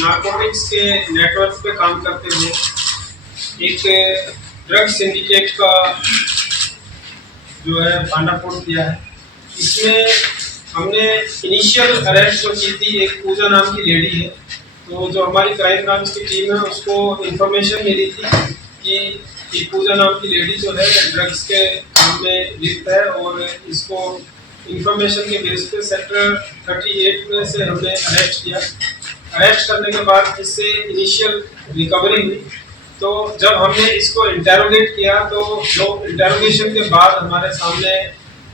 Narcotics के network पे काम करते हुए एक ड्रग सिंडिकेट का जो है भांडाफोड़ किया है। इसमें हमने इनिशियल अरेस्ट जो की थी, एक पूजा नाम की लेडी है, तो जो हमारी क्राइम ब्रांच की टीम है उसको इन्फॉर्मेशन मिली थी कि पूजा नाम की लेडी जो है ड्रग्स के काम में लिप्त है, और इसको इन्फॉर्मेशन के बेस पे सेक्टर 38 में से हमने अरेस्ट किया। अरेस्ट करने के बाद इससे इनिशियल रिकवरी हुई। तो जब हमने इसको इंटेरोगेट किया तो जो इंटेरोगेशन के बाद हमारे सामने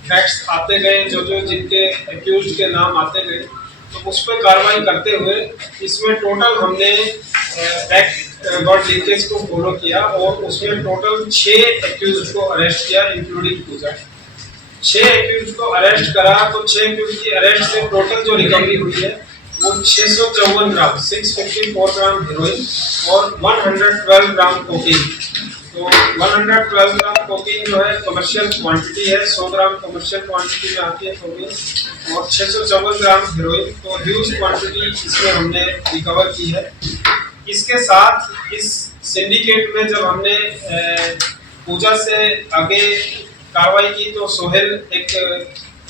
फैक्ट्स आते गए, जो जिनके एक्यूज के नाम आते गए, तो उस पर कार्रवाई करते हुए इसमें टोटल हमने एक्ट गॉड लिंकेज को फॉलो किया और उसमें टोटल 6 एक्यूज को अरेस्ट किया, इंक्लूडिंग पूजा। 6 एक्यूज को अरेस्ट करा तो 6 एक्यूज की अरेस्ट से टोटल जो रिकवरी हुई है वो 654 ग्राम 654 ग्राम हेरोइन और 112 ग्राम कोकीन। तो 112 ग्राम कोकीन जो है कमर्शियल क्वांटिटी है, 100 ग्राम कमर्शियल क्वांटिटी में आती है कोकीन, और 654 ग्राम हेरोइन, तो ह्यूज क्वांटिटी इसमें हमने रिकवर की है। इसके साथ इस सिंडिकेट में जब हमने पूजा से आगे कार्रवाई की तो सोहेल एक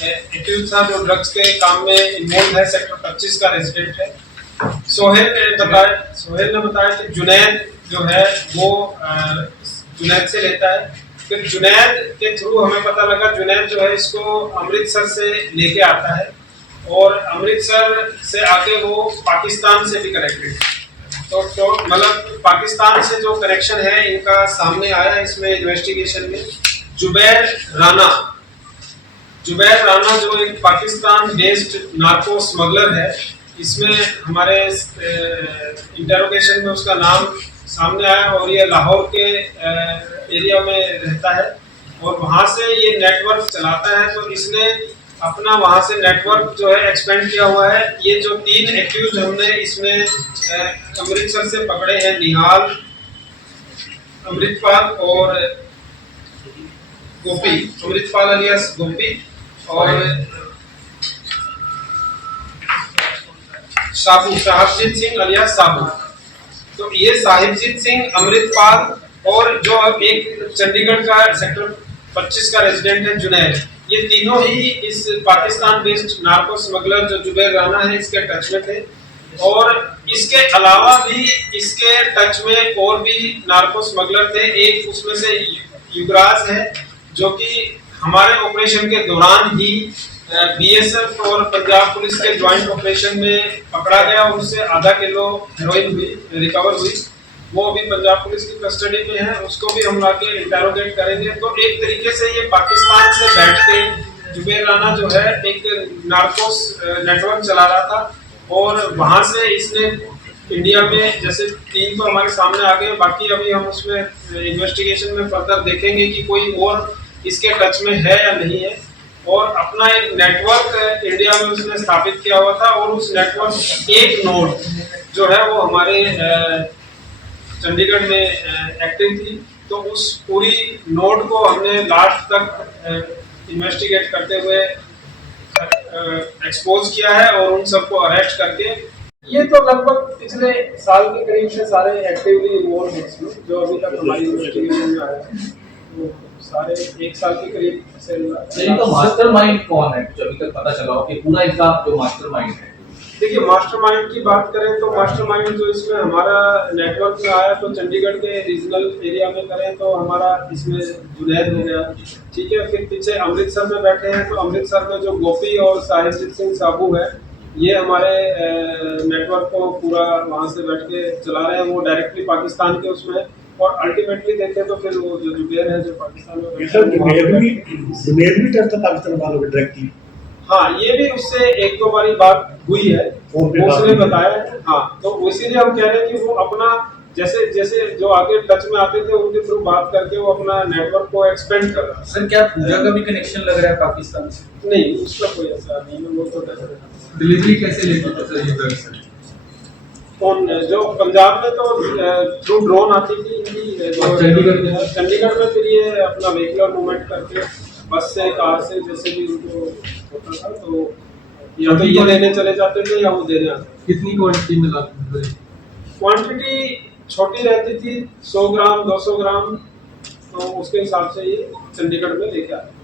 एक्यूज था जो ड्रग्स के काम में इन्वॉल्व है, सेक्टर 25 का रेजिडेंट है। सोहेल ने बताया कि जुनैद जो है वो जुनैद से लेता है। फिर जुनैद के थ्रू हमें पता लगा जुनैद जो है इसको अमृतसर से लेके आता है, और अमृतसर से आके वो पाकिस्तान से भी कनेक्टेड। तो मतलब पाकिस्तान से जो कनेक्शन है इनका सामने आया इसमें इन्वेस्टिगेशन में। जुबैर राना जो एक पाकिस्तान बेस्ड नार्को स्मगलर है, इसमें हमारे इंटेरोगेशन में उसका नाम सामने आया, और ये लाहौर के एरिया में रहता है और वहाँ से ये नेटवर्क चलाता है। तो इसने अपना वहाँ से नेटवर्क जो है एक्सपेंड किया हुआ है। ये जो 3 एक्यूज हमने इसमें अमृतसर से पकड़े हैं, निहाल, अमृतपाल और गोपी, अमृतपाल अलियास गोपी और साहिबजीत सिंह अलियास साबू। तो ये साहिबजीत सिंह, अमृतपाल और जो अब एक चंडीगढ़ का सेक्टर 25 का रेजिडेंट है जुनैद, ये तीनों ही इस पाकिस्तान बेस्ड नार्को स्मगलर जो जुबैर राना है इसके टच में थे। और इसके अलावा भी इसके टच में और भी नार्को स्मगलर थे। एक उसमें से युवराज है जो कि हमारे ऑपरेशन के दौरान ही बीएसएफ और पंजाब पुलिस के ज्वाइंट ऑपरेशन में पकड़ा गया और उससे आधा किलो हेरोइन रिकवर हुई। वो अभी पंजाब पुलिस की कस्टडी में है, उसको भी हम लाके इंटेरोगेट करेंगे। तो एक तरीके से ये पाकिस्तान से बैठ के जुबैर राना जो है एक नार्कोस नेटवर्क चला रहा था, और वहां से इसने इंडिया में जैसे 3 तो हमारे सामने आ गए, बाकी अभी हम उसमें इन्वेस्टिगेशन में फर्दर देखेंगे कि कोई और इसके टच में है या नहीं है। और अपना एक नेटवर्क इंडिया में उसने स्थापित किया हुआ था, और उस नेटवर्क एक नोड जो है वो हमारे चंडीगढ़ में एक्टिव थी। तो उस पूरी नोड को हमने लास्ट तक इन्वेस्टिगेट करते हुए एक्सपोज किया है और उन सबको अरेस्ट करके ये तो लगभग पिछले साल के करीब से सारे एक्टिवली इन्वॉल्व हैं इसमें, जो अभी तक हमारी इन्वेस्टिगेशन में आया है। तो सारे 1 साल के करीब से। तो मास्टरमाइंड कौन है जो अभी तक पता चला हो कि पूरा इनका जो मास्टरमाइंड है? देखिए, मास्टरमाइंड की बात करें तो मास्टरमाइंड जो इसमें हमारा नेटवर्क में आया तो चंडीगढ़ के रीजनल एरिया में करें तो हमारा इसमें जुनैद हो गया, ठीक है। फिर पीछे अमृतसर में बैठे हैं तो अमृतसर में जो गोपी और साहिबजीत सिंह साबू है, ये हमारे नेटवर्क को पूरा वहाँ से बैठ के चला रहे हैं। वो डायरेक्टली पाकिस्तान के उसमें, और अल्टीमेटली देखें तो फिर वो जो जुबैर है जो पाकिस्तान में जुबैर भी करता पाकिस्तान वालों के ड्रग की। हाँ, ये भी उससे 1-2 बारी बात हुई है, उसने बताया। हाँ, तो इसीलिए हम कह रहे हैं कि वो अपना जैसे जैसे जो आगे टच में आते थे उनके थ्रू बात करके वो अपना नेटवर्क को एक्सपेंड कर रहा है। सर, क्या पूजा का भी कनेक्शन लग रहा है पाकिस्तान से? नहीं, उसका कोई ऐसा नहीं है। वो तो डिलीवरी कैसे लेते थे सर ये ड्रग्स? कौन जो पंजाब में तो थ्रू ड्रोन आती थी चंडीगढ़ में फिर ये अपना व्हीकलर मूवमेंट करके बस से, कार से, जैसे भी उनको होता था, तो या तो ये लेने चले जाते थे या वो देने आते थे। कितनी क्वांटिटी में लाते थे? क्वांटिटी छोटी रहती थी, 100 ग्राम 200 ग्राम, तो उसके हिसाब से ये चंडीगढ़ में लेके आते हैं।